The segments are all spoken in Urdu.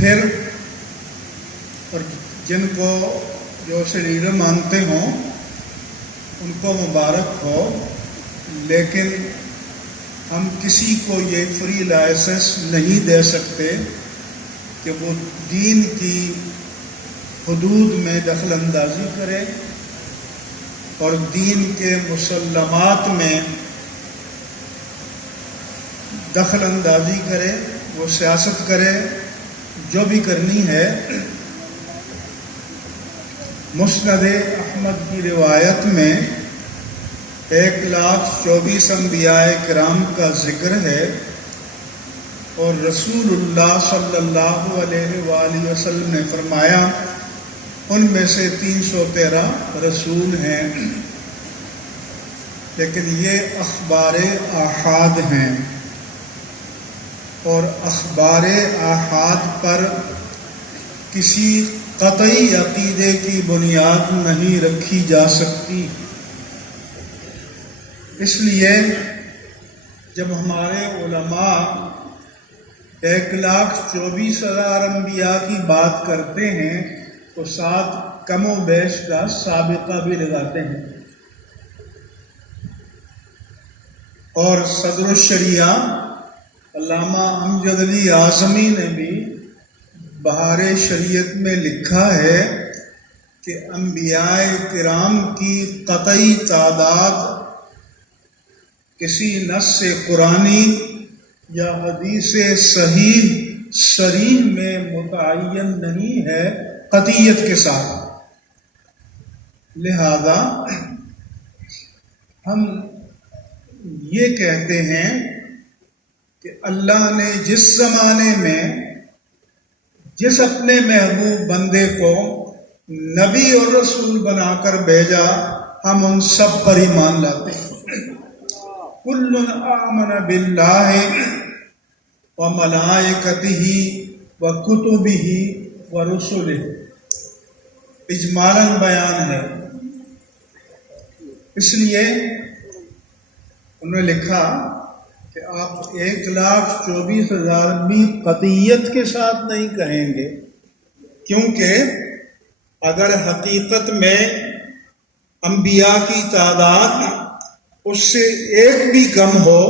پھر اور جن کو جو شریر مانتے ہوں ان کو مبارک ہو، لیکن ہم کسی کو یہ فری لائسنس نہیں دے سکتے کہ وہ دین کی حدود میں دخل اندازی کرے اور دین کے مسلمات میں دخل اندازی کرے، وہ سیاست کرے جو بھی کرنی ہے۔ مسند احمد کی روایت میں 1,24,000 انبیاء کرام کا ذکر ہے، اور رسول اللہ صلی اللہ علیہ وآلہ وسلم نے فرمایا ان میں سے 313 رسول ہیں، لیکن یہ اخبار آحاد ہیں، اور اخبار آحاد پر کسی قطعی عقیدے کی بنیاد نہیں رکھی جا سکتی۔ اس لیے جب ہمارے علماء 1,24,000 انبیاء کی بات کرتے ہیں تو ساتھ کم و بیش کا سابقہ بھی لگاتے ہیں، اور صدر الشریعہ علامہ امجد علی اعظمی نے بھی بہار شریعت میں لکھا ہے کہ انبیاء کرام کی قطعی تعداد کسی نص قرآنی یا حدیث صحیح صریح میں متعین نہیں ہے قطعیت کے ساتھ۔ لہذا ہم یہ کہتے ہیں کہ اللہ نے جس زمانے میں جس اپنے محبوب بندے کو نبی اور رسول بنا کر بھیجا، ہم ان سب پر ایمان لاتے ہیں۔ کل آمن باللہ وملائکتہ وکتبہ ورسلہ، اجمالاً بیان ہے۔ اس لیے انہوں نے لکھا کہ آپ 1,24,000 بھی قطعیت کے ساتھ نہیں کہیں گے، کیونکہ اگر حقیقت میں انبیاء کی تعداد اس سے ایک بھی کم ہو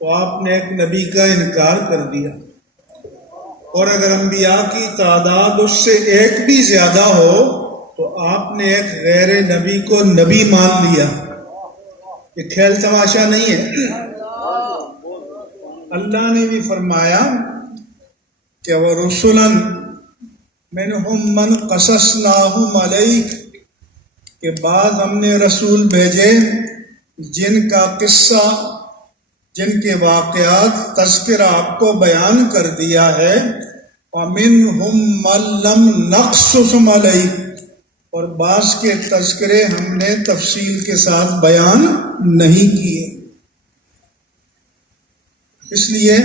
تو آپ نے ایک نبی کا انکار کر دیا، اور اگر انبیاء کی تعداد اس سے ایک بھی زیادہ ہو تو آپ نے ایک غیر نبی کو نبی مان لیا۔ یہ کھیل تماشا نہیں ہے۔ اللہ نے بھی فرمایا کہ وَرُسُلًا مِّنْهُمْ مَنْ قَصَصْنَاهُمْ عَلَيْكَ، کہ بعض ہم نے رسول بھیجے جن کا قصہ، جن کے واقعات تذکرہ آپ کو بیان کر دیا ہے، وَمِنْهُمْ مَنْ لَمْ نَقْصُصْ عَلَيْكَ، اور بعض کے تذکرے ہم نے تفصیل کے ساتھ بیان نہیں کیے۔ اس لیے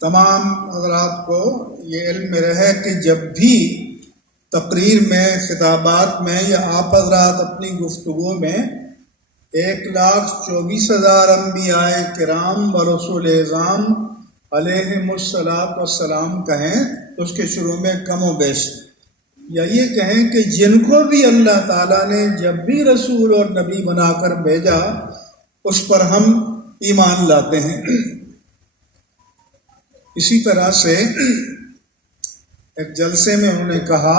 تمام حضرات کو یہ علم رہے کہ جب بھی تقریر میں، خطابات میں، یا آپ حضرات اپنی گفتگو میں 1,24,000 انبیاء کرام و رسول اعظام علیہم الصلاۃ والسلام کہیں تو اس کے شروع میں کم و بیش، یا یہ کہیں کہ جن کو بھی اللہ تعالیٰ نے جب بھی رسول اور نبی بنا کر بھیجا اس پر ہم ایمان لاتے ہیں۔ اسی طرح سے ایک جلسے میں انہوں نے کہا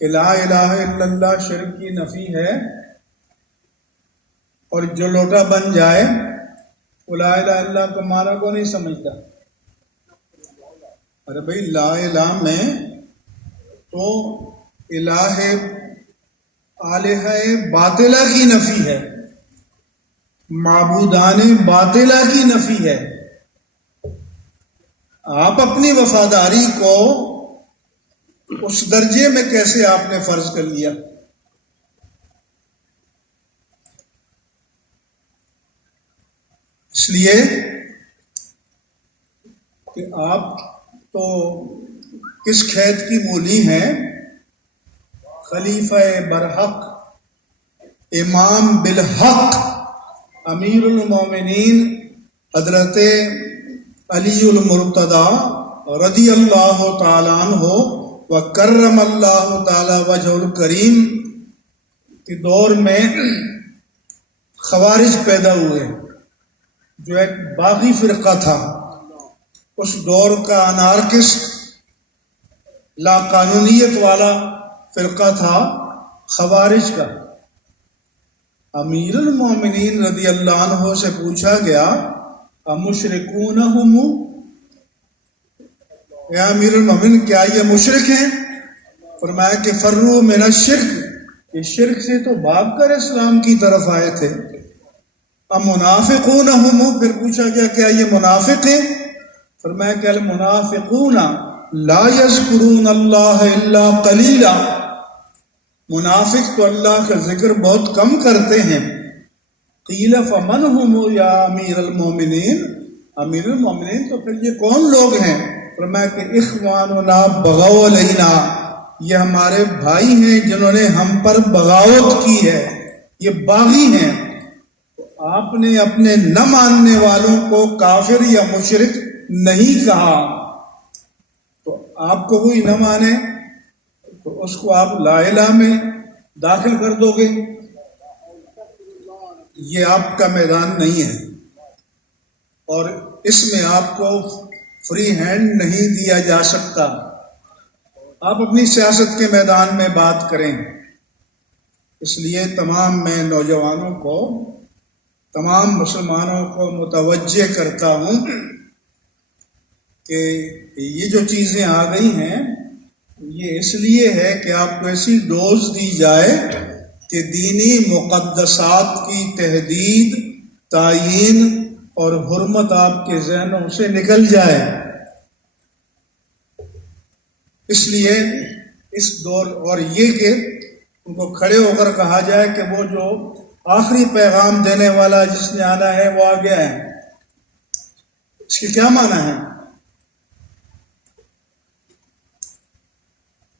کہ لا الہ الا اللہ شرک کی نفی ہے، اور جو لوٹا بن جائے وہ لا الہ الا اللہ کو معنی کو نہیں سمجھتا۔ ارے بھائی، لا الہ میں تو الہ الہ باطلہ کی نفی ہے، معبودان باطلہ کی نفی ہے۔ آپ اپنی وفاداری کو اس درجے میں کیسے آپ نے فرض کر لیا؟ اس لیے کہ آپ تو کس کھیت کی مولی ہیں؟ خلیفہ برحق، امام بالحق، امیر المومنین حضرت علی المرتضی رضی اللہ تعالیٰ عنہ و کرم اللہ تعالیٰ وجہ الکریم کے دور میں خوارج پیدا ہوئے، جو ایک باغی فرقہ تھا، اس دور کا انارکسٹ لا قانونیت والا فرقہ تھا خوارج کا۔ امیر المومنین رضی اللہ عنہ سے پوچھا گیا امشرکون ہم، یا امیر المومنین کیا یہ مشرک ہیں؟ فرمایا کہ فروا من الشرک، یہ شرک سے تو بھاگ کر اسلام کی طرف آئے تھے۔ ام منافقون ہم، پھر پوچھا گیا کیا یہ منافق ہیں؟ فرمایا کہ المنافقون لا یذکرون اللہ الا قلیلا، منافق تو اللہ کا ذکر بہت کم کرتے ہیں۔ قیل فمن ہم یا امیر المومنین، امیر المومنین تو پھر یہ کون لوگ ہیں؟ فرمایا کہ اخواننا بغوا علینا، یہ ہمارے بھائی ہیں جنہوں نے ہم پر بغاوت کی ہے، یہ باغی ہیں۔ آپ نے اپنے نہ ماننے والوں کو کافر یا مشرک نہیں کہا، تو آپ کو کوئی نہ مانے تو اس کو آپ لا الہ میں داخل کر دو گے، یہ آپ کا میدان نہیں ہے، اور اس میں آپ کو فری ہینڈ نہیں دیا جا سکتا۔ آپ اپنی سیاست کے میدان میں بات کریں۔ اس لیے تمام میں نوجوانوں کو، تمام مسلمانوں کو متوجہ کرتا ہوں کہ یہ جو چیزیں آ گئی ہیں یہ اس لیے ہے کہ آپ کو ایسی ڈوز دی جائے کہ دینی مقدسات کی تحدید، تعیین اور حرمت آپ کے ذہنوں سے نکل جائے۔ اس لیے اس دور، اور یہ کہ ان کو کھڑے ہو کر کہا جائے کہ وہ جو آخری پیغام دینے والا جس نے آنا ہے وہ آ گیا ہے، اس کی کیا معنی ہے؟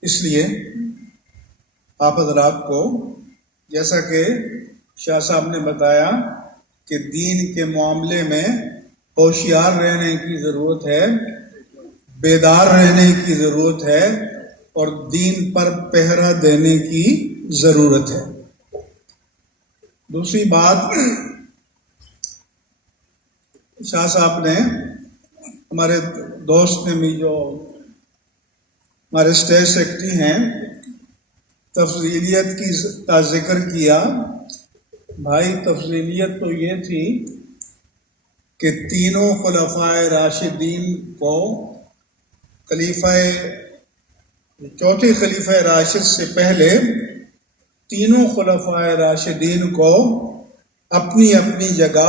اس لیے آپ حضرات کو، جیسا کہ شاہ صاحب نے بتایا کہ دین کے معاملے میں ہوشیار رہنے کی ضرورت ہے، بیدار رہنے کی ضرورت ہے، اور دین پر پہرا دینے کی ضرورت ہے۔ دوسری بات، شاہ صاحب نے، ہمارے دوست نے بھی، جو ہمارے اسٹیٹ سیکرٹری ہیں، تفضیلیت کا ذکر کیا۔ بھائی تفضیلیت تو یہ تھی کہ تینوں خلفائے راشدین کو، چوتھے خلیفہ راشد سے پہلے تینوں خلفائے راشدین کو اپنی اپنی جگہ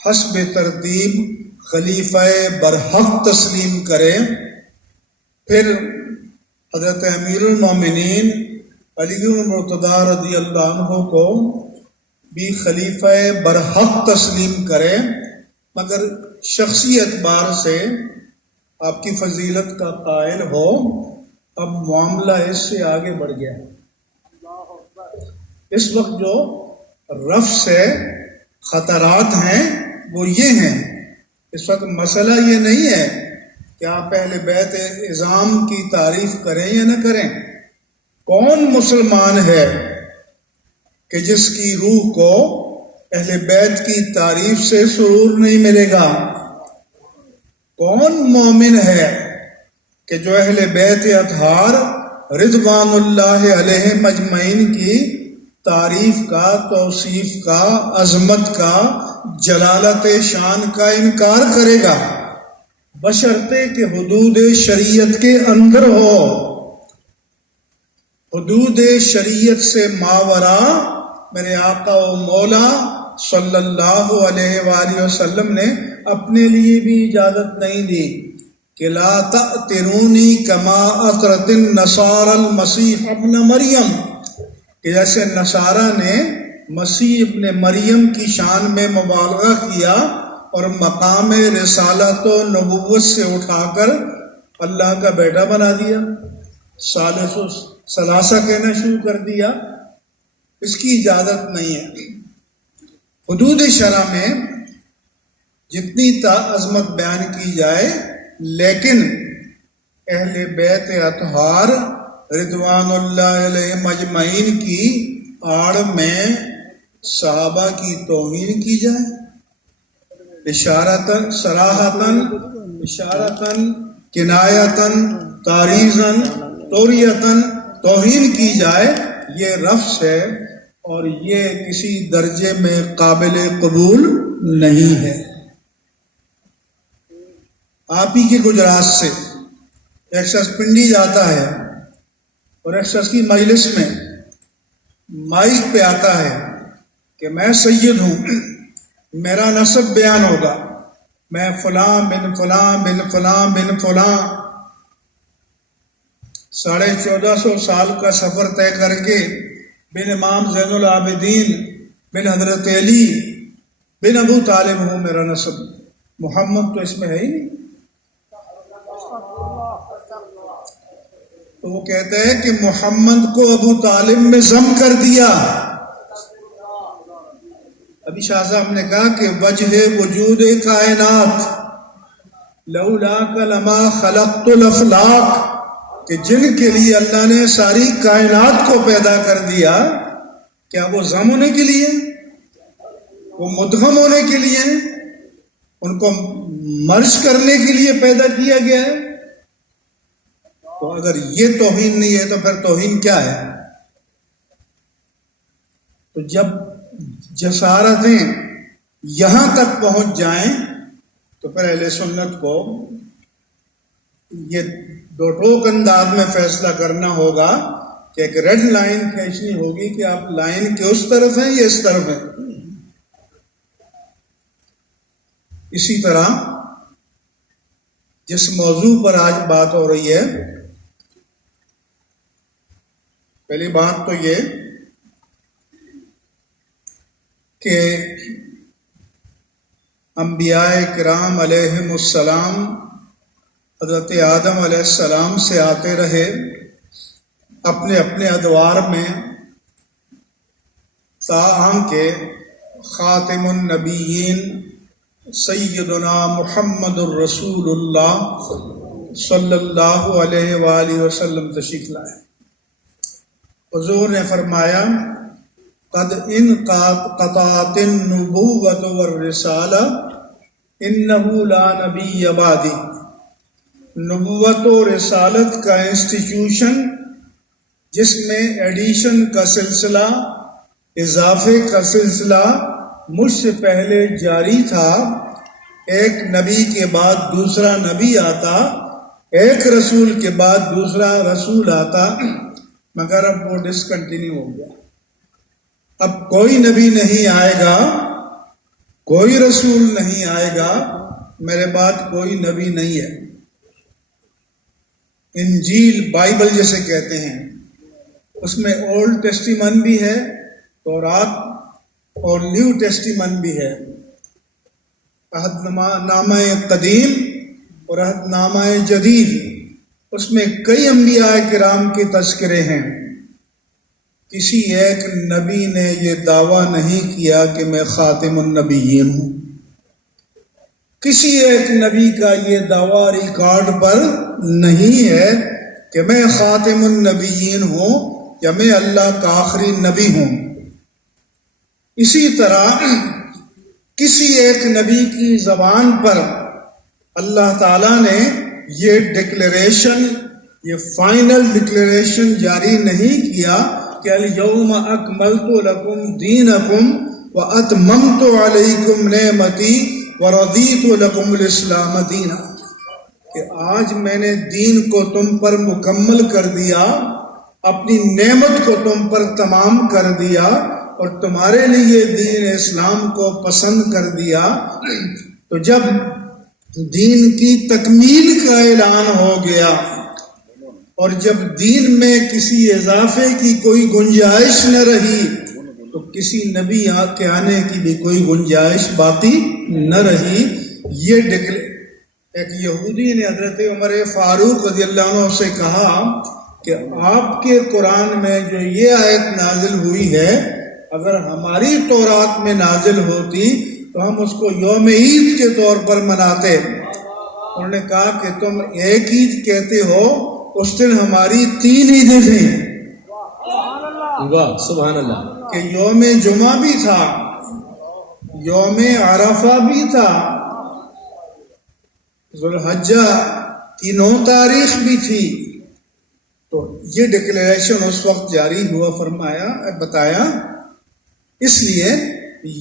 حسب ترتیب خلیفہ برحق تسلیم کریں، پھر حضرت امیر المومنین علی المرتضیٰ رضی اللہ عنہ کو بھی خلیفہ برحق تسلیم کریں، مگر شخصی اعتبار سے آپ کی فضیلت کا قائل ہو۔ اب معاملہ اس سے آگے بڑھ گیا۔ اس وقت جو رفع سے خطرات ہیں وہ یہ ہیں، اس وقت مسئلہ یہ نہیں ہے کہ آپ اہل بیت اعظام کی تعریف کریں یا نہ کریں۔ کون مسلمان ہے کہ جس کی روح کو اہل بیت کی تعریف سے سرور نہیں ملے گا؟ کون مومن ہے کہ جو اہل بیت اطہار رضوان اللہ علیہ مجمعین کی تعریف کا، توصیف کا، عظمت کا، جلالت شان کا انکار کرے گا، بشرطے کہ حدود شریعت کے اندر ہو۔ حدود شریعت سے ماورا میرے آقا و مولا صلی اللہ علیہ وآلہ وسلم نے اپنے لیے بھی اجازت نہیں دی کہ لا تأترونی کما اطرت النصارى المسیح ابن مریم، کہ جیسے نصارہ نے مسیح ابن مریم کی شان میں مبالغہ کیا اور مقام رسالت و نبوت سے اٹھا کر اللہ کا بیٹا بنا دیا، ثالث و ثلاثہ کہنا شروع کر دیا، اس کی اجازت نہیں ہے۔ حدود شرع میں جتنی عظمت بیان کی جائے، لیکن اہل بیت اطہار رضوان اللہ علیہ مجمعین کی آڑ میں صحابہ کی توہین کی جائے، اشارتاً صراحتاً، اشارتاً کنایتاً، تعریضاً، توریتاً توہین کی جائے، یہ رفض ہے اور یہ کسی درجے میں قابل قبول نہیں ہے۔ آپ ہی کے گجرات سے ایک شخص پنڈی جاتا ہے اور ایک شخص کی مجلس میں مائک پہ آتا ہے کہ میں سید ہوں، میرا نسب بیان ہوگا، میں فلاں بن فلاں بن فلاں بن فلاں 1450 سال کا سفر طے کر کے بن امام زین العابدین بن حضرت علی بن ابو طالب ہوں، میرا نسب محمد تو اس میں ہے ہی نہیں۔ تو وہ کہتا ہے کہ محمد کو ابو طالب میں ضم کر دیا۔ ابھی شاہ صاحب نے کہا کہ وجہ وجود کائنات لولاک لما خلقت الافلاق، کہ جن کے لیے اللہ نے ساری کائنات کو پیدا کر دیا، کیا وہ ضم ہونے کے لیے، وہ مدغم ہونے کے لیے، ان کو مرج کرنے کے لیے پیدا کیا گیا ہے؟ تو اگر یہ توہین نہیں ہے تو پھر توہین کیا ہے؟ تو جب جسارتیں یہاں تک پہنچ جائیں تو پھر اہل سنت کو یہ دو ٹوک انداز میں فیصلہ کرنا ہوگا کہ ایک ریڈ لائن کھینچنی ہوگی کہ آپ لائن کے اس طرف ہیں یا اس طرف ہیں۔ اسی طرح جس موضوع پر آج بات ہو رہی ہے، پہلی بات تو یہ کہ انبیاء کرام علیہم السلام حضرت آدم علیہ السلام سے آتے رہے، اپنے اپنے ادوار میں، تاہم کہ خاتم النبیین سیدنا محمد الرسول اللہ صلی اللہ علیہ وآلہ وسلم تشریف لائے۔ حضور نے فرمایا قد انقطعت النبوۃ والرسالہ انہ لا نبی بعدی، نبوت و رسالت کا انسٹیٹیوشن جس میں ایڈیشن کا سلسلہ، اضافے کا سلسلہ مجھ سے پہلے جاری تھا، ایک نبی کے بعد دوسرا نبی آتا، ایک رسول کے بعد دوسرا رسول آتا، مگر اب وہ ڈسکنٹینیو ہو گیا۔ اب کوئی نبی نہیں آئے گا، کوئی رسول نہیں آئے گا، میرے بعد کوئی نبی نہیں ہے۔ انجیل بائبل جسے کہتے ہیں، اس میں اولڈ ٹیسٹیمن بھی ہے، تورات اور نیو ٹیسٹیمن بھی ہے، عہد نامہ قدیم اور عہد نامہ جدید، اس میں کئی انبیاء کرام کے تذکرے ہیں۔ کسی ایک نبی نے یہ دعویٰ نہیں کیا کہ میں خاتم النبیین ہوں، کسی ایک نبی کا یہ دعویٰ ریکارڈ پر نہیں ہے کہ میں خاتم النبیین ہوں یا میں اللہ کا آخری نبی ہوں۔ اسی طرح کسی ایک نبی کی زبان پر اللہ تعالیٰ نے یہ ڈکلیریشن، یہ فائنل ڈکلیریشن جاری نہیں کیا کہ الیوم اکملت لکم دینکم واتممت علیکم نعمتی ورضیت لکم الاسلام دینا، کہ آج میں نے دین کو تم پر مکمل کر دیا، اپنی نعمت کو تم پر تمام کر دیا اور تمہارے لیے دین اسلام کو پسند کر دیا۔ تو جب دین کی تکمیل کا اعلان ہو گیا اور جب دین میں کسی اضافے کی کوئی گنجائش نہ رہی تو کسی نبی کے آنے کی بھی کوئی گنجائش باقی نہ رہی۔ یہ ایک یہودی نے حضرت عمر فاروق رضی اللہ عنہ سے کہا کہ آپ کے قرآن میں جو یہ آیت نازل ہوئی ہے، اگر ہماری تورات میں نازل ہوتی تو ہم اس کو یوم عید کے طور پر مناتے، انہوں نے کہا کہ تم ایک عید کہتے ہو، اس دن ہماری 3 عیدیں تھیں واہ سبحان اللہ. کہ یوم جمعہ بھی تھا، یوم عرفہ بھی تھا، ذوالحجہ کی 9 تاریخ بھی تھی. تو یہ ڈکلیریشن اس وقت جاری ہوا، بتایا. اس لیے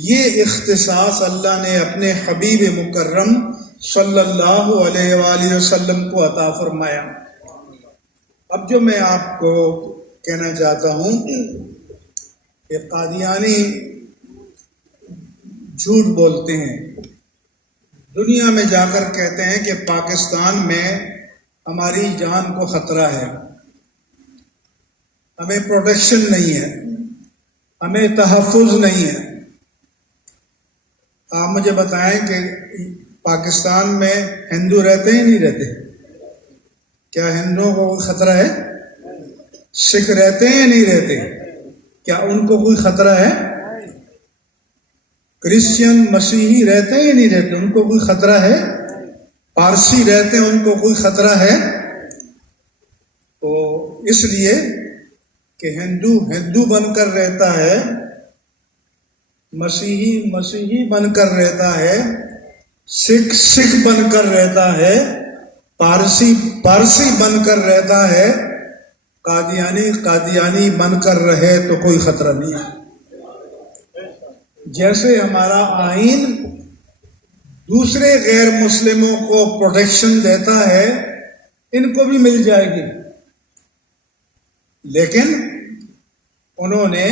یہ اختصاص اللہ نے اپنے حبیب مکرم صلی اللہ علیہ وآلہ وسلم کو عطا فرمایا. اب جو میں آپ کو کہنا چاہتا ہوں کہ قادیانی جھوٹ بولتے ہیں، دنیا میں جا کر کہتے ہیں کہ پاکستان میں ہماری جان کو خطرہ ہے، ہمیں پروٹیکشن نہیں ہے، ہمیں تحفظ نہیں ہے. آپ مجھے بتائیں کہ پاکستان میں ہندو رہتے ہیں نہیں رہتے؟ کیا ہندوؤں کو کوئی خطرہ ہے؟ سکھ رہتے ہیں نہیں رہتے؟ کیا ان کو کوئی خطرہ ہے؟ کرسچن مسیحی رہتے ہیں نہیں رہتے؟ ان کو کوئی خطرہ ہے؟ پارسی رہتے ہیں، ان کو کوئی خطرہ ہے؟ تو اس لیے کہ ہندو بن کر رہتا ہے، مسیحی بن کر رہتا ہے، سکھ بن کر رہتا ہے، پارسی بن کر رہتا ہے، قادیانی بن کر رہے تو کوئی خطرہ نہیں ہے. جیسے ہمارا آئین دوسرے غیر مسلموں کو پروٹیکشن دیتا ہے، ان کو بھی مل جائے گی. لیکن انہوں نے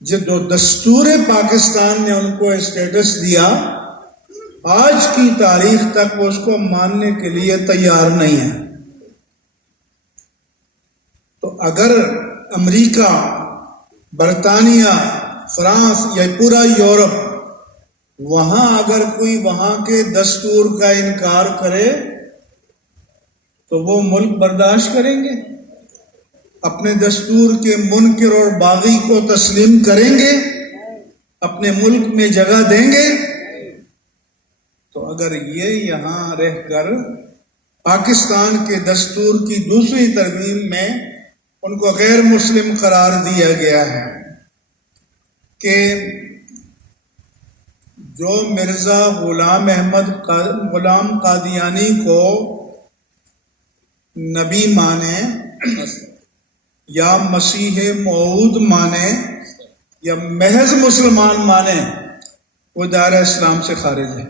جو دستور پاکستان نے ان کو اسٹیٹس دیا، آج کی تاریخ تک وہ اس کو ماننے کے لیے تیار نہیں ہے. تو اگر امریکہ، برطانیہ، فرانس یا پورا یورپ، وہاں اگر کوئی وہاں کے دستور کا انکار کرے تو وہ ملک برداشت کریں گے؟ اپنے دستور کے منکر اور باغی کو تسلیم کریں گے؟ اپنے ملک میں جگہ دیں گے؟ تو اگر یہ یہاں رہ کر پاکستان کے دستور کی دوسری ترمیم میں ان کو غیر مسلم قرار دیا گیا ہے کہ جو مرزا غلام قادیانی کو نبی مانے یا مسیح موعود مانے یا محض مسلمان مانے، وہ دائرہ اسلام سے خارج ہے.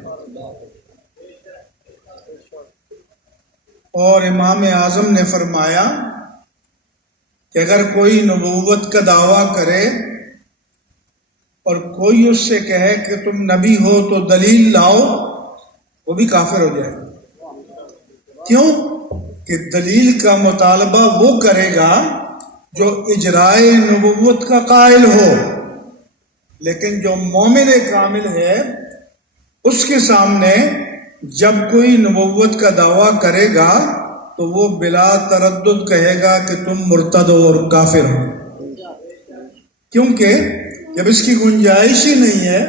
اور امام اعظم نے فرمایا کہ اگر کوئی نبوت کا دعویٰ کرے اور کوئی اس سے کہے کہ تم نبی ہو تو دلیل لاؤ، وہ بھی کافر ہو جائے گا. کیوں؟ کہ دلیل کا مطالبہ وہ کرے گا جو اجرائے نبوت کا قائل ہو، لیکن جو مومن کامل ہے اس کے سامنے جب کوئی نبوت کا دعویٰ کرے گا تو وہ بلا تردد کہے گا کہ تم مرتد ہو اور کافر ہو، کیونکہ جب اس کی گنجائش ہی نہیں ہے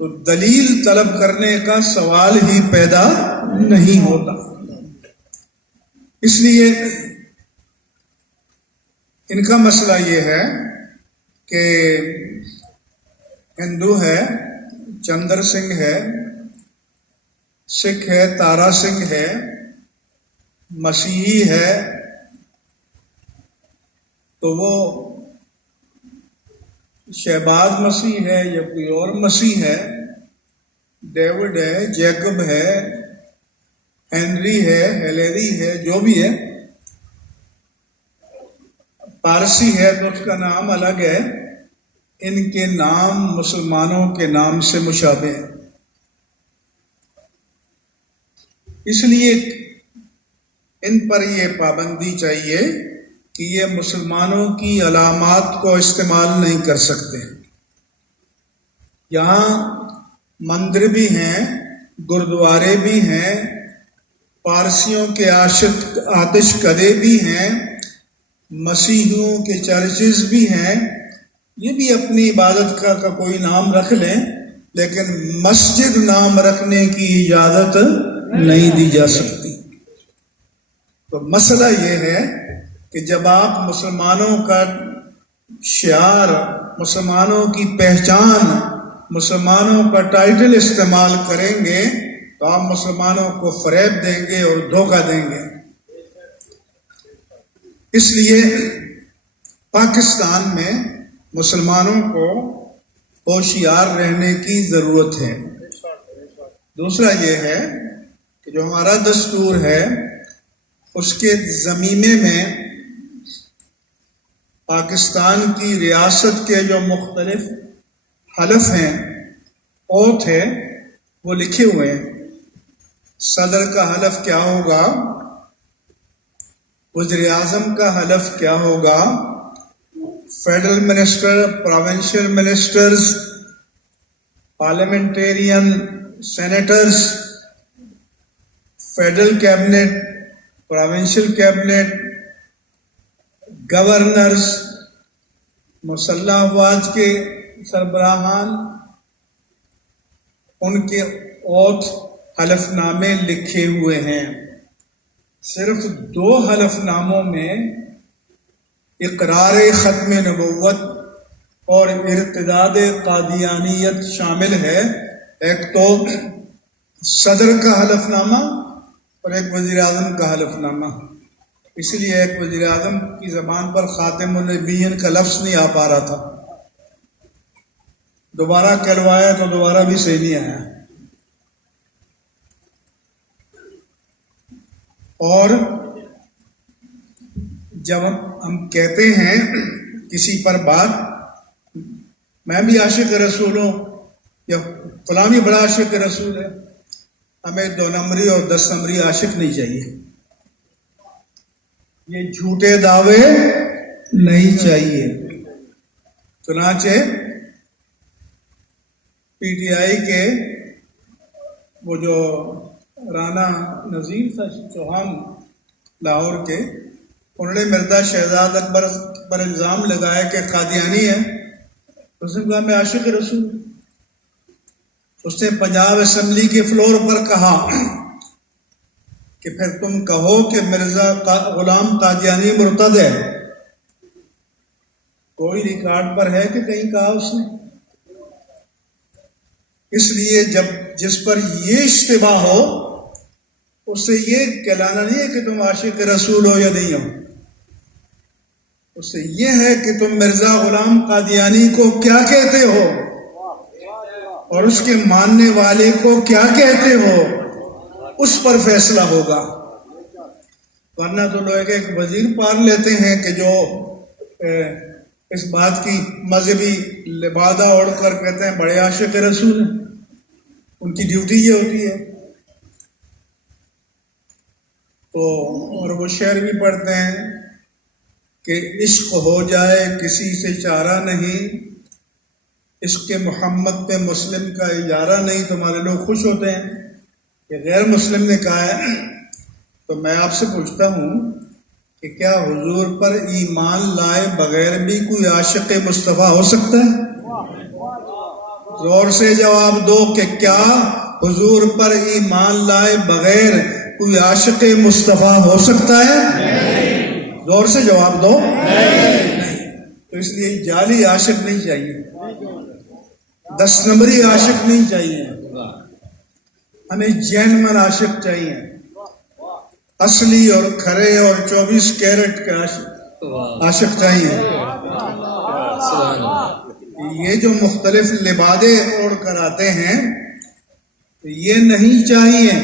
تو دلیل طلب کرنے کا سوال ہی پیدا نہیں ہوتا. اس لیے ان کا مسئلہ یہ ہے کہ ہندو ہے چندر سنگھ ہے، سکھ ہے تارا سنگھ ہے، مسیحی ہے تو وہ شہباز مسیح ہے یا کوئی اور مسیح ہے، ڈیوڈ ہے، جیکب ہے، ہینری ہے، ہیلیری ہے، جو بھی ہے، پارسی ہے تو اس کا نام الگ ہے. ان کے نام مسلمانوں کے نام سے مشابہ ہیں. اس لیے ان پر یہ پابندی چاہیے کہ یہ مسلمانوں کی علامات کو استعمال نہیں کر سکتے. یہاں مندر بھی ہیں، گردوارے بھی ہیں، پارسیوں کے آتش کدے بھی ہیں، مسیحیوں کے چرچز بھی ہیں. یہ بھی اپنی عبادت کا کوئی نام رکھ لیں، لیکن مسجد نام رکھنے کی اجازت نہیں دی جا سکتی۔ تو مسئلہ یہ ہے کہ جب آپ مسلمانوں کا شعار، مسلمانوں کی پہچان، مسلمانوں کا ٹائٹل استعمال کریں گے تو آپ مسلمانوں کو فریب دیں گے اور دھوکہ دیں گے۔ اس لیے پاکستان میں مسلمانوں کو ہوشیار رہنے کی ضرورت ہے۔ دوسرا یہ ہے کہ جو ہمارا دستور ہے اس کے ضمیمے میں پاکستان کی ریاست کے جو مختلف حلف ہیں، اوتھ ہے، وہ لکھے ہوئے ہیں۔ صدر کا حلف کیا ہوگا، وزیر اعظم کا حلف کیا ہوگا، federal minister, provincial ministers, parliamentarian, senators, federal cabinet, provincial cabinet, governors, مسلح افواج کے سربراہان، ان کے اوتھ حلف نامے لکھے ہوئے ہیں۔ صرف 2 حلف ناموں میں اقرار ختم نبوت اور ارتداد قادیانیت شامل ہے۔ ایک تو صدر کا حلف نامہ اور ایک وزیر اعظم کا حلف نامہ۔ اس لیے ایک وزیر اعظم کی زبان پر خاتم النبیین کا لفظ نہیں آ پا رہا تھا، دوبارہ کہلوایا تو دوبارہ بھی صحیح نہیں آیا۔ اور جب ہم کہتے ہیں کسی پر بات، میں بھی عاشق رسول ہوں یا فلاں بھی بڑا عاشق رسول ہے، ہمیں 2 نمبری اور 10 نمبری عاشق نہیں چاہیے، یہ جھوٹے دعوے نہیں چاہیے۔ چنانچہ پی ٹی آئی کے وہ جو رانا نذیر چوہان لاہور کے، انہوں نے مرزا شہزاد اکبر پر الزام لگایا کہ قادیانی ہے، اس نے کہا میں عاشق رسول۔ اس نے پنجاب اسمبلی کے فلور پر کہا کہ پھر تم کہو کہ مرزا غلام قادیانی مرتد ہے۔ کوئی ریکارڈ پر ہے کہ کہیں کہا اس نے؟ اس لیے جس پر یہ اشتباہ ہو اس سے یہ کہلانا نہیں ہے کہ تم عاشق رسول ہو یا نہیں ہو، اس سے یہ ہے کہ تم مرزا غلام قادیانی کو کیا کہتے ہو اور اس کے ماننے والے کو کیا کہتے ہو، اس پر فیصلہ ہوگا۔ ورنہ تو لوگ ایک وزیر پال لیتے ہیں کہ جو اس بات کی مذہبی لبادہ اوڑھ کر کہتے ہیں بڑے عاشق رسول ہیں، ان کی ڈیوٹی یہ ہوتی ہے۔ تو اور وہ شعر بھی پڑھتے ہیں کہ عشق ہو جائے کسی سے چارہ نہیں، عشق محمد پہ مسلم کا اجارہ نہیں۔ تمہارے لوگ خوش ہوتے ہیں کہ غیر مسلم نے کہا ہے، تو میں آپ سے پوچھتا ہوں کہ کیا حضور پر ایمان لائے بغیر بھی کوئی عاشق مصطفیٰ ہو سکتا ہے؟ زور سے جواب دو کہ کیا حضور پر ایمان لائے بغیر کوئی عاشق مصطفیٰ ہو سکتا ہے؟ نہیں۔ زور سے جواب دو۔ نہیں۔ تو اس لیے جعلی عاشق نہیں چاہیے، 10 نمبری عاشق نہیں چاہیے، ہمیں جینوین عاشق چاہیے، اصلی اور کھرے اور 24 کیرٹ کے عاشق چاہیے۔ یہ جو مختلف لبادے اوڑھ کر آتے ہیں یہ نہیں چاہیے۔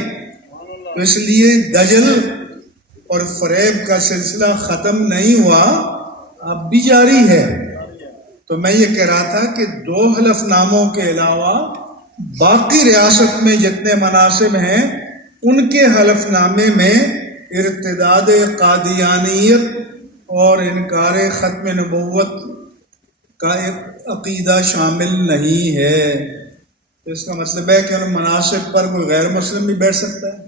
تو اس لیے دجل اور فریب کا سلسلہ ختم نہیں ہوا، اب بھی جاری ہے۔ تو میں یہ کہہ رہا تھا کہ 2 حلف ناموں کے علاوہ باقی ریاست میں جتنے مناصب ہیں ان کے حلف نامے میں ارتداد قادیانیت اور انکار ختم نبوت کا ایک عقیدہ شامل نہیں ہے۔ تو اس کا مطلب ہے کہ ان مناصب پر کوئی غیر مسلم بھی بیٹھ سکتا ہے۔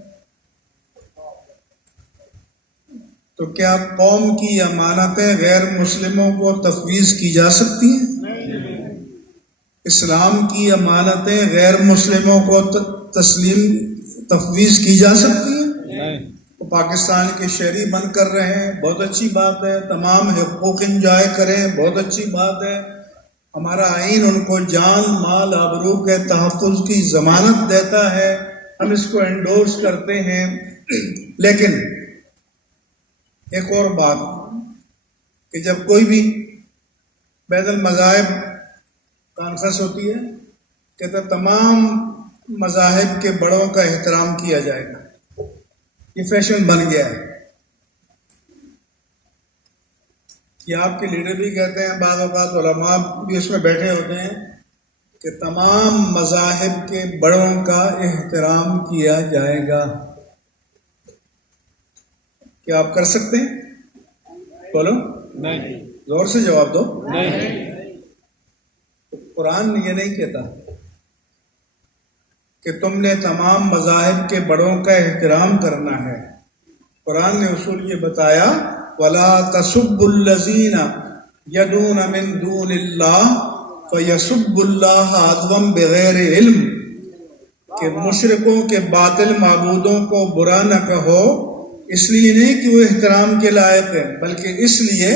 تو کیا قوم کی امانتیں غیر مسلموں کو تفویض کی جا سکتی ہیں؟ اسلام کی امانتیں غیر مسلموں کو تفویض کی جا سکتی ہیں؟ وہ پاکستان کے شہری بن کر رہے ہیں، بہت اچھی بات ہے، تمام حقوق انجوائے کریں، بہت اچھی بات ہے، ہمارا آئین ان کو جان مال آبرو کے تحفظ کی ضمانت دیتا ہے، ہم اس کو انڈورس کرتے ہیں۔ لیکن ایک اور بات کہ جب کوئی بھی بین المذاہب کانفرنس ہوتی ہے کہتا تمام مذاہب کے بڑوں کا احترام کیا جائے گا، یہ فیشن بن گیا ہے۔ یہ آپ کے لیڈر بھی کہتے ہیں، بعض اوقات علماء بھی اس میں بیٹھے ہوتے ہیں کہ تمام مذاہب کے بڑوں کا احترام کیا جائے گا۔ کیا آپ کر سکتے ہیں؟ بولو نہیں، زور سے جواب دو۔ نہیں، قرآن یہ نہیں کہتا کہ تم نے تمام مذاہب کے بڑوں کا احترام کرنا ہے۔ قرآن نے اصول یہ بتایا وَلَا تَسُبُّوا الَّذِينَ يَدْعُونَ مِن دُونِ اللَّهِ فَيَسُبُّوا اللَّهَ عَدْوًا بِغَيْرِ عِلْمٍ، کہ مشرکوں کے باطل معبودوں کو برا نہ کہو، اس لیے نہیں کہ وہ احترام کے لائق ہے، بلکہ اس لیے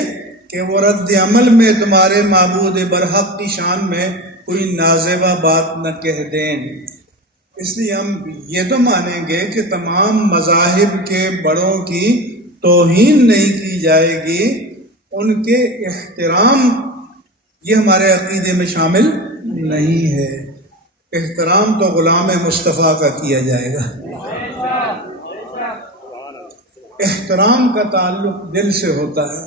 کہ وہ رد عمل میں تمہارے معبود برحق کی شان میں کوئی نازیبہ بات نہ کہہ دیں۔ اس لیے ہم یہ تو مانیں گے کہ تمام مذاہب کے بڑوں کی توہین نہیں کی جائے گی، ان کے احترام یہ ہمارے عقیدے میں شامل نہیں ہے۔ احترام تو غلام مصطفیٰ کا کیا جائے گا۔ احترام کا تعلق دل سے ہوتا ہے،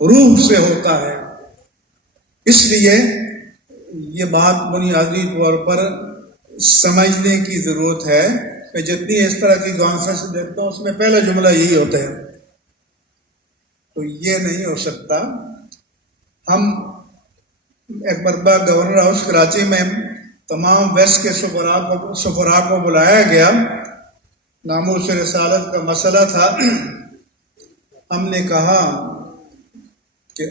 روح سے ہوتا ہے۔ اس لیے یہ بات بنیادی طور پر سمجھنے کی ضرورت ہے کہ جتنی اس طرح کی کانفرنس دیکھتا ہوں اس میں پہلا جملہ یہی ہوتا ہے، تو یہ نہیں ہو سکتا۔ ہم ایک مرتبہ گورنر ہاؤس کراچی میں تمام ویسٹ کے سفراء کو بلایا گیا، ناموس رسالت کا مسئلہ تھا۔ ہم نے کہا کہ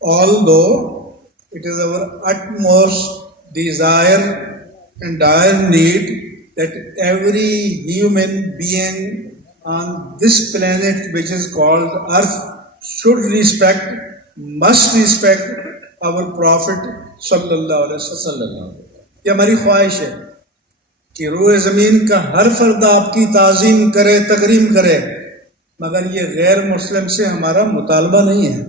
although it is our utmost desire and dire need that every human being on this planet which is called Earth must respect our Prophet sallallahu alaihi wasallam۔ یہ ہماری خواہش ہے کہ روئے زمین کا ہر فرد آپ کی تعظیم کرے، تکریم کرے، مگر یہ غیر مسلم سے ہمارا مطالبہ نہیں ہے۔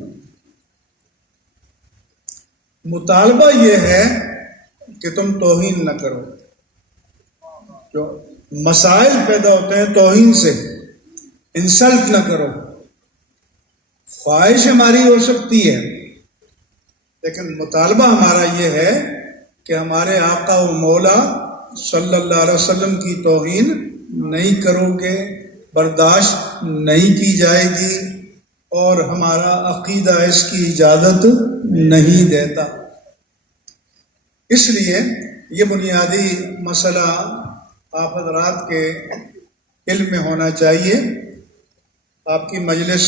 مطالبہ یہ ہے کہ تم توہین نہ کرو۔ جو مسائل پیدا ہوتے ہیں توہین سے، انسلٹ نہ کرو۔ خواہش ہماری ہو سکتی ہے لیکن مطالبہ ہمارا یہ ہے کہ ہمارے آقا و مولا صلی اللہ علیہ وسلم کی توہین نہیں کرو گے، برداشت نہیں کی جائے گی، اور ہمارا عقیدہ اس کی اجازت نہیں دیتا۔ اس لیے یہ بنیادی مسئلہ آپ حضرات کے علم میں ہونا چاہیے۔ آپ کی مجلس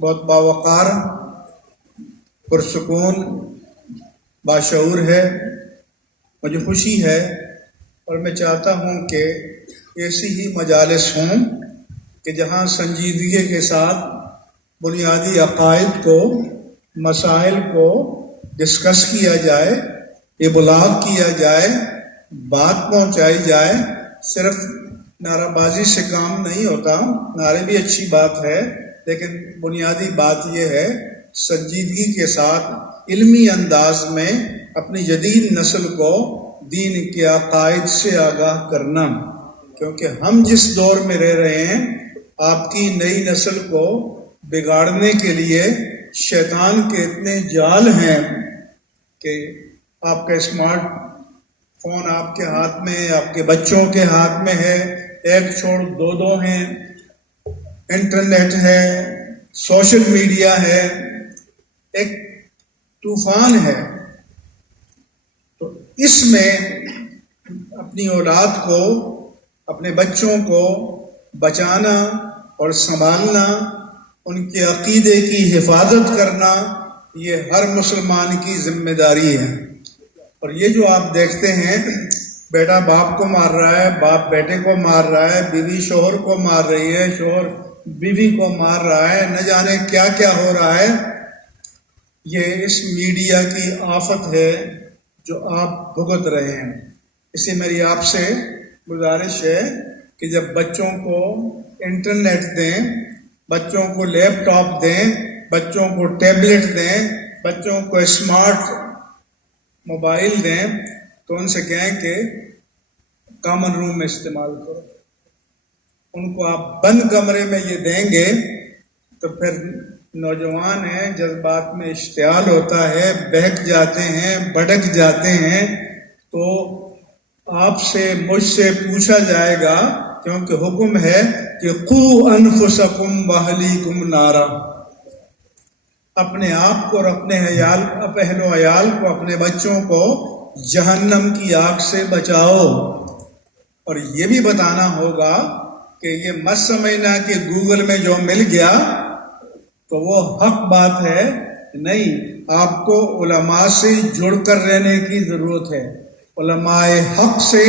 بہت باوقار، پرسکون، باشعور ہے، مجھے خوشی ہے، اور میں چاہتا ہوں کہ ایسی ہی مجالس ہوں کہ جہاں سنجیدگی کے ساتھ بنیادی عقائد کو، مسائل کو ڈسکس کیا جائے، ابلاغ کیا جائے، بات پہنچائی جائے۔ صرف نعرہ بازی سے کام نہیں ہوتا، نعرے بھی اچھی بات ہے، لیکن بنیادی بات یہ ہے سنجیدگی کے ساتھ علمی انداز میں اپنی جدید نسل کو دین کے عقائد سے آگاہ کرنا، کیونکہ ہم جس دور میں رہ رہے ہیں آپ کی نئی نسل کو بگاڑنے کے لیے شیطان کے اتنے جال ہیں کہ آپ کا اسمارٹ فون آپ کے ہاتھ میں، آپ کے بچوں کے ہاتھ میں ہے، ایک چھوڑ دو ہیں، انٹرنیٹ ہے، سوشل میڈیا ہے، ایک طوفان ہے۔ تو اس میں اپنی اولاد کو، اپنے بچوں کو بچانا اور سنبھالنا، ان کے عقیدے کی حفاظت کرنا، یہ ہر مسلمان کی ذمہ داری ہے۔ اور یہ جو آپ دیکھتے ہیں بیٹا باپ کو مار رہا ہے، باپ بیٹے کو مار رہا ہے، بیوی شوہر کو مار رہی ہے، شوہر بیوی کو مار رہا ہے، نہ جانے کیا کیا ہو رہا ہے، یہ اس میڈیا کی آفت ہے جو آپ بھگت رہے ہیں۔ اسی میری آپ سے گزارش ہے کہ جب بچوں کو انٹرنیٹ دیں، بچوں کو لیپ ٹاپ دیں، بچوں کو ٹیبلٹ دیں، بچوں کو اسمارٹ موبائل دیں، تو ان سے کہیں کہ کامن روم میں استعمال کرو۔ ان کو آپ بند کمرے میں یہ دیں گے تو پھر نوجوان ہیں، جذبات میں اشتعال ہوتا ہے، بہک جاتے ہیں، بھڑک جاتے ہیں، تو آپ سے مجھ سے پوچھا جائے گا، کیونکہ حکم ہے کہ قوا انفسکم واہلیکم نارا، اپنے آپ کو اور اپنے اہل و عیال کو، اپنے بچوں کو جہنم کی آگ سے بچاؤ۔ اور یہ بھی بتانا ہوگا کہ یہ مت سمجھنا کہ گوگل میں جو مل گیا تو وہ حق بات ہے، نہیں، آپ کو علماء سے جڑ کر رہنے کی ضرورت ہے، علماء حق سے،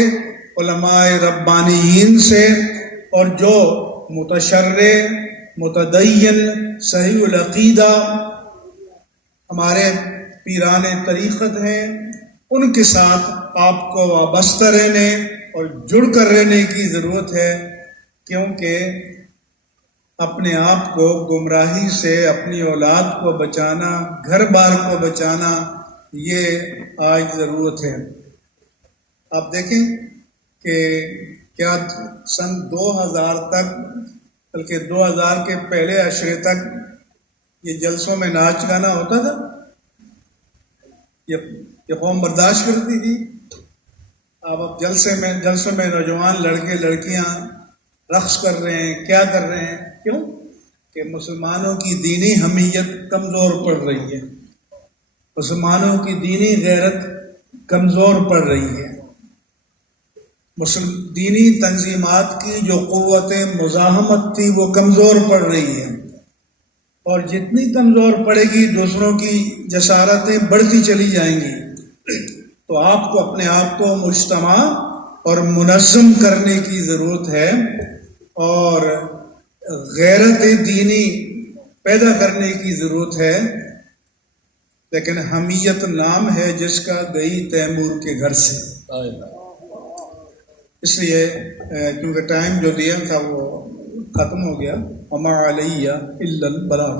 علماء ربانیین سے، اور جو متشرع، متدین، صحیح العقیدہ ہمارے پیران طریقت ہیں، ان کے ساتھ آپ کو وابستہ رہنے اور جڑ کر رہنے کی ضرورت ہے، کیونکہ اپنے آپ کو گمراہی سے، اپنی اولاد کو بچانا، گھر بار کو بچانا، یہ آج ضرورت ہے۔ آپ دیکھیں کہ کیا سن 2000 تک، بلکہ 2000 کے پہلے عشرے تک یہ جلسوں میں ناچ گانا ہوتا تھا؟ یہ قوم برداشت کرتی تھی؟ اب جلسوں میں نوجوان لڑکے لڑکیاں رقص کر رہے ہیں، کیا کر رہے ہیں؟ کیوں؟ کہ مسلمانوں کی دینی حمیت کمزور پڑ رہی ہے، مسلمانوں کی دینی غیرت کمزور پڑ رہی ہے، دینی تنظیمات کی جو قوت مزاحمت تھی وہ کمزور پڑ رہی ہے، اور جتنی کمزور پڑے گی دوسروں کی جسارتیں بڑھتی چلی جائیں گی۔ تو آپ کو اپنے آپ کو مجتمع اور منظم کرنے کی ضرورت ہے، اور غیرت دینی پیدا کرنے کی ضرورت ہے۔ لیکن حمیت نام ہے جس کا گئی تیمور کے گھر سے، اس لیے کیونکہ ٹائم جو دیا تھا وہ ختم ہو گیا۔ وما علیہ الا البلاغ۔